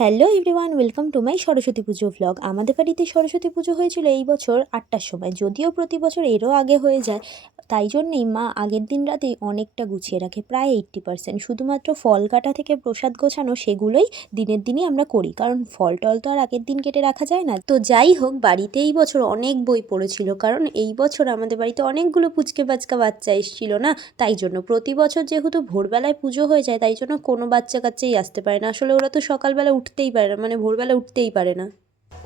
Hello everyone, welcome to my Saraswati Puja blog. আমাদের বাড়িতে সরস্বতী পুজো হয়েছিল এই বছর 8টার সময়। যদিও প্রতি বছর এরও আগে হয়ে যায়, তাই জন্যেই মা আগের দিন রাতেই অনেকটা গুছিয়ে রাখে, প্রায় 80%। শুধুমাত্র ফল কাটা থেকে প্রসাদ গোছানো সেগুলোই দিনের দিনই আমরা করি, কারণ ফল টল তো আর আগের দিন কেটে রাখা যায় না। তো যাই হোক, বাড়িতে এই বছর অনেক বই পড়েছিল, কারণ এই বছর আমাদের বাড়িতে অনেকগুলো পুচকে বাচ্চা বাচ্চা এসেছিল না, তাই জন্য। প্রতি বছর যেহেতু ভোরবেলায় পুজো হয়ে যায়, তাই জন্য কোনো বাচ্চা কাচ্চাই আসতে পারে না। আসলে ওরা তো সকালবেলা উঠতেই পারে না, মানে ভোরবেলা উঠতেই পারে না।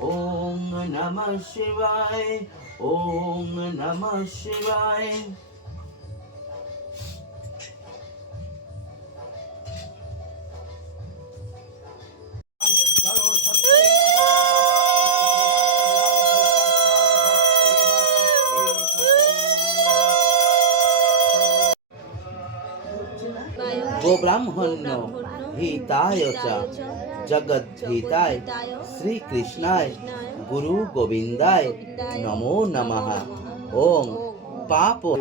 ওম নমঃ শিবায়, ওম নমঃ শিবায়। গোব্রাহ্মণ্য হিতায় চ জগদ্ধিতায় শ্রীকৃষ্ণায় গুরু গোবিন্দায় নমো নমঃ। ওম পাপ ওম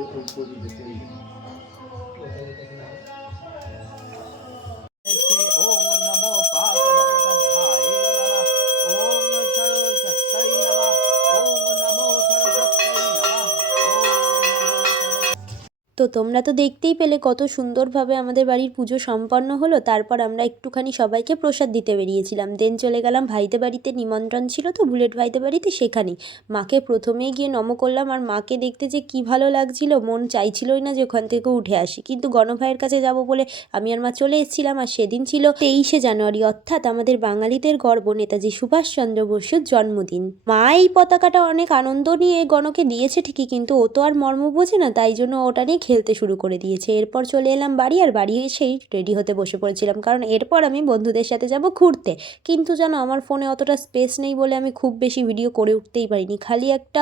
নমো পাপদাতায় নমঃ। ওম সরস্বত্যায় নমঃ। ওম নমো সরস্বত্যায় নমঃ। তো তোমরা তো দেখতেই পেলে কত সুন্দরভাবে আমাদের বাড়ির পুজো সম্পন্ন হলো। তারপর আমরা একটুখানি সবাইকে প্রসাদ দিতে বেরিয়েছিলাম, দেন চলে গেলাম ভাইদের বাড়িতে। নিমন্ত্রণ ছিল তো বুলেট ভাইদের বাড়িতে, সেখানেই মাকে প্রথমেই গিয়ে নম করলাম। আর মাকে দেখতে যে কি ভালো লাগছিল, মন চাইছিলই না যে ওখান থেকে উঠে আসি, কিন্তু গণভাইয়ের কাছে যাব বলে আমি আর মা চলে এসেছিলাম। আর সেদিন ছিল 23শে জানুয়ারি, অর্থাৎ আমাদের বাঙালিদের গর্ব নেতাজি সুভাষচন্দ্র বসুর জন্মদিন। মা এই পতাকাটা অনেক আনন্দ নিয়ে গণকে দিয়েছে ঠিকই, কিন্তু ও তো আর মর্ম বোঝে না, তাই জন্য ওটা নিয়ে খেলতে শুরু করে দিয়েছে। এরপর চলে এলাম বাড়ি, আর বাড়ি এসেই রেডি হতে বসে পড়েছিলাম, কারণ এরপর আমি বন্ধুদের সাথে যাব ঘুরতে। কিন্তু জানো, আমার ফোনে অতটা স্পেস নেই বলে আমি খুব বেশি ভিডিও করে উঠতেই পারিনি। খালি একটা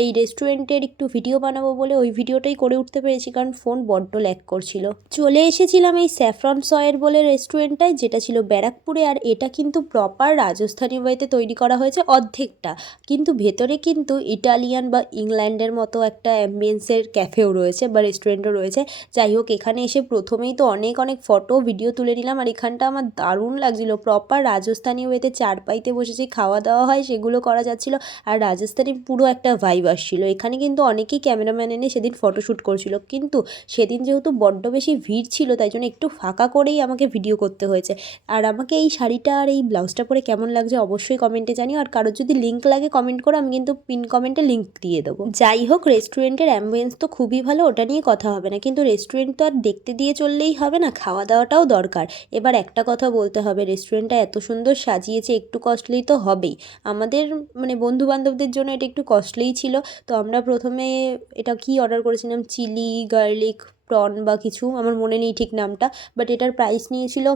এই রেস্টুরেন্টের একটু ভিডিও বানাবো বলে ওই ভিডিওটাই করে উঠতে পেরেছি, কারণ ফোন বড্ড ল্যাগ করছিল। চলে এসেছিলাম এই স্যাফরন সয়ের বলে রেস্টুরেন্টটায়, যেটা ছিল ব্যারাকপুরে। আর এটা কিন্তু প্রপার রাজস্থানী ওয়েতে তৈরি করা হয়েছে অর্ধেকটা, কিন্তু ভেতরে কিন্তু ইটালিয়ান বা ইংল্যান্ডের মতো একটা অ্যাম্বিয়েন্সের ক্যাফেও রয়েছে বা রেস্টুরেন্টও রয়েছে। যাই হোক, এখানে এসে প্রথমেই তো অনেক অনেক ফটো ভিডিও তুলে নিলাম। আর এখানটা আমার দারুণ লাগছিল, প্রপার রাজস্থানী ওয়েতে চারপাইতে বসে যে খাওয়া দাওয়া হয় সেগুলো করা যাচ্ছিল, আর রাজস্থানী পুরো একটা ভাইব আসছিল। এখানে কিন্তু অনেকেই ক্যামেরাম্যান এনে সেদিন ফটোশ্যুট করছিল, কিন্তু সেদিন যেহেতু বড্ড বেশি ভিড় ছিল, তাই জন্য একটু ফাঁকা করেই আমাকে ভিডিও করতে হয়েছে। আর আমাকে এই শাড়িটা আর এই ব্লাউজটা পরে কেমন লাগছে অবশ্যই কমেন্টে জানিও। আর কারোর যদি লিঙ্ক লাগে কমেন্ট করো, আমি কিন্তু পিন কমেন্টে লিঙ্ক দিয়ে দেবো। যাই হোক, রেস্টুরেন্টের অ্যাম্বিয়েন্স তো খুবই ভালো, ওটা নিয়ে কথা হবে না, কিন্তু রেস্টুরেন্ট তো আর দেখতে দিয়ে চললেই হবে না, খাওয়া দাওয়াটাও দরকার। এবার একটা কথা বলতে হবে, রেস্টুরেন্টটা এত সুন্দর সাজিয়েছে, একটু কস্টলি তো হবেই। আমাদের মানে বন্ধু বান্ধবদের জন্য এটা একটু কস্টলিই ছিল। তো আমরা প্রথমে এটা কি অর্ডার করেছিলাম, চিলি গার্লিক প্রন বা কিছু, আমার মনে নেই ঠিক নামটা, বাট এটার প্রাইস নিয়েছিল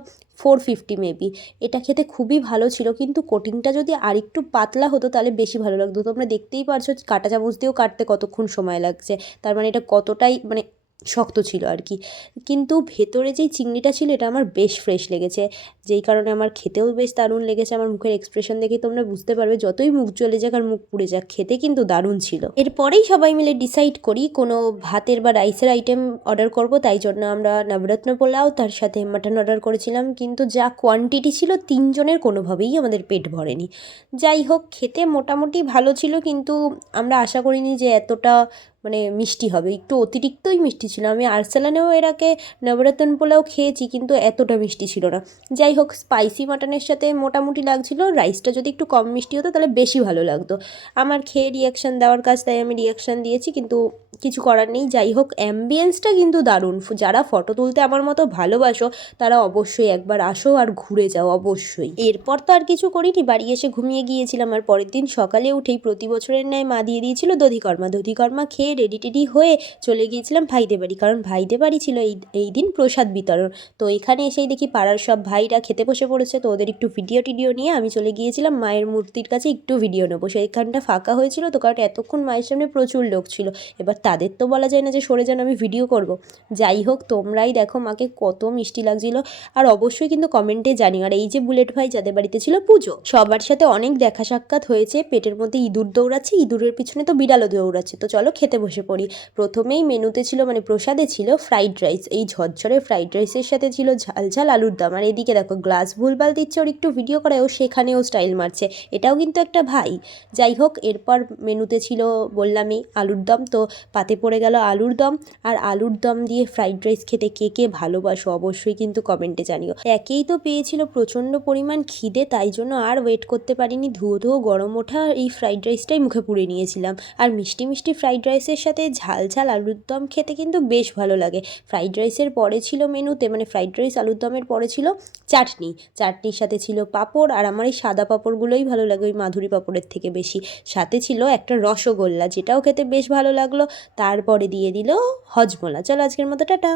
450 মেবি। এটা খেতে খুবই ভালো ছিল, কিন্তু কোটিংটা যদি আরেকটু পাতলা হতো তাহলে বেশি ভালো লাগতো। তোমরা দেখতেই পারছো কাঁটা চামচ দিয়েও কাটতে কতক্ষণ সময় লাগছে, তার মানে এটা কতটাই মানে শক্ত ছিল আর কি। কিন্তু ভেতরে যেই চিংড়িটা ছিল এটা আমার বেশ ফ্রেশ লেগেছে, যেই কারণে আমার খেতেও বেশ দারুণ লেগেছে। আমার মুখের এক্সপ্রেশন দেখেই তোমরা বুঝতে পারবে, যতই মুখ জ্বলে যাক আর মুখ পুড়ে যাক, খেতে কিন্তু দারুণ ছিল। এরপরেই সবাই মিলে ডিসাইড করি কোনো ভাতের বা রাইসের আইটেম অর্ডার করব, তাই জন্য আমরা নবরত্ন পোলাও তার সাথে মাটন অর্ডার করেছিলাম। কিন্তু যা কোয়ান্টিটি ছিল, 3 জনের কোনোভাবেই আমাদের পেট ভরেনি। যাই হোক, খেতে মোটামুটি ভালো ছিল, কিন্তু আমরা আশা করিনি যে এতটা মানে মিষ্টি হবে, একটু অতিরিক্তই মিষ্টি ছিল। আমি আর্সেলানেও এর আগে নবরত্ন পোলাও খেয়েছি, কিন্তু এতটা মিষ্টি ছিল না। যাই হোক, স্পাইসি মাটনের সাথে মোটামুটি লাগছিল, রাইসটা যদি একটু কম মিষ্টি হতো তাহলে বেশি ভালো লাগতো। আমার খেয়ে রিয়াকশান দেওয়ার কাজ, তাই আমি রিয়াকশান দিয়েছি, কিন্তু কিছু করার নেই। যাই হোক, অ্যাম্বিয়েন্সটা কিন্তু দারুণ। যারা ফটো তুলতে আমার মতো ভালোবাসো তারা অবশ্যই একবার আসো আর ঘুরে যাও অবশ্যই। এরপর তো আর কিছু করিনি, বাড়ি এসে ঘুমিয়ে গিয়েছিলাম। আর পরের দিন সকালে উঠেই প্রতি বছরের ন্যায় মা দিয়ে দিয়েছিল দধিকর্মা। দধিকর্মা খেয়ে রেডি টেডি হয়ে চলে গিয়েছিলাম ভাইদের বাড়ি, কারণ ভাইদের বাড়ি ছিল এই দিন প্রসাদ বিতরণ। তো এখানে এসেই দেখি পাড়ার সব ভাইরা খেতে বসে পড়েছে, তো ওদের একটু ভিডিও টিডিও নিয়ে আমি চলে গিয়েছিলাম মায়ের মূর্তির কাছে একটু ভিডিও নেবো। সেইখানটা ফাঁকা হয়েছিল তো, কারণ এতক্ষণ মায়ের সামনে প্রচুর লোক ছিল। এবার তাদের তো বলা যায় না যে সরে যান, আমি ভিডিও করব। যাই হোক, তোমরাই দেখো মাকে কত মিষ্টি লাগছিল। আর অবশ্যই কিন্তু কমেন্টে জানিও। আর এই যে বুলেট ভাই যাদের বাড়িতে ছিল পুজো, সবার সাথে অনেক দেখা সাক্ষাৎ হয়েছে। পেটের মধ্যে ইঁদুর দৌড়াচ্ছে, ইঁদুরের পিছনে তো বিড়ালও দৌড়াচ্ছে। তো চলো খেতে বসে পড়ি। প্রথমেই মেনুতে ছিল মানে প্রসাদে ছিল ফ্রাইড রাইস, এই ঝরঝরে ফ্রাইড রাইসের সাথে ছিল ঝাল ঝাল আলুর দম। আর এদিকে দেখো গ্লাস ভুলভাল দিচ্ছে, ওর একটু ভিডিও করে ও সেখানেও স্টাইল মারছে, এটাও কিন্তু একটা ভাই। যাই হোক, এরপর মেনুতে ছিল বললামই আলুর দম, তো পাতে পড়ে গেল আলুর দম। আর আলুর দম দিয়ে ফ্রাইড রাইস খেতে কে কে ভালোবাসো অবশ্যই কিন্তু কমেন্টে জানিও। একেই তো পেয়েছিল প্রচণ্ড পরিমাণ খিদে, তাই জন্য আর ওয়েট করতে পারিনি, ধুয়ো ধুয়ো গরম ওঠা এই ফ্রাইড রাইসটাই মুখে পুরে নিয়েছিলাম। আর মিষ্টি মিষ্টি ফ্রাইড রাইসের সাথে ঝাল ঝাল আলুর দম খেতে কিন্তু বেশ ভালো লাগে। ফ্রাইড রাইসের পরে ছিল মেনুতে, মানে ফ্রাইড রাইস আলুর দমের পরে ছিল চাটনি, চাটনির সাথে ছিল পাঁপড়। আর আমার এই সাদা পাঁপড়গুলোই ভালো লাগে ওই মাধুরী পাঁপড়ের থেকে বেশি। সাথে ছিল একটা রসগোল্লা, যেটাও খেতে বেশ ভালো লাগলো। তারপরে দিয়ে দিল হজমোলা। চলো আজকের মতো টাটা।